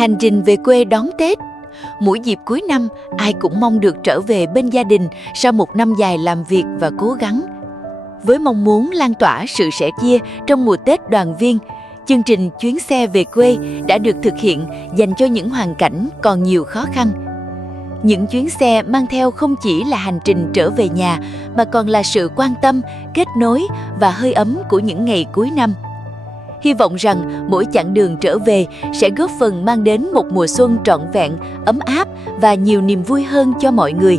Hành trình về quê đón Tết. Mỗi dịp cuối năm, ai cũng mong được trở về bên gia đình sau một năm dài làm việc và cố gắng. Với mong muốn lan tỏa sự sẻ chia trong mùa Tết đoàn viên, chương trình Chuyến xe về quê đã được thực hiện dành cho những hoàn cảnh còn nhiều khó khăn. Những chuyến xe mang theo không chỉ là hành trình trở về nhà mà còn là sự quan tâm, kết nối và hơi ấm của những ngày cuối năm. Hy vọng rằng mỗi chặng đường trở về sẽ góp phần mang đến một mùa xuân trọn vẹn, ấm áp và nhiều niềm vui hơn cho mọi người.